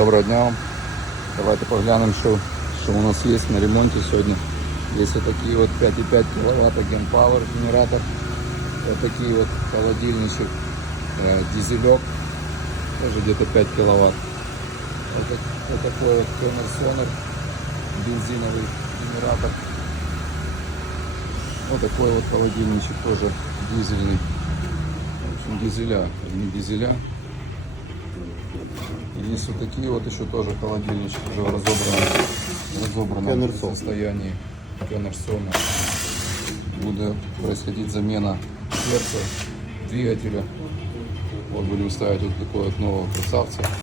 Доброго дня вам. Давайте поглянемо, що у нас є на ремонті сьогодні. Є такий от 5,5 кВт Genpower генератор. Вот такий вот холодильничек, дизелек, тоже где-то 5 киловатт. Вот такой вот Sonar бензиновый генератор. Вот такой вот холодильничек, тоже дизельный. В общем, дизеля, одни дизеля. И есть вот такие вот еще тоже холодильнички, уже в разобранном состоянии. Sonar. Будет происходить замена сердца, двигателя. Вот будем ставить вот такой вот нового красавца.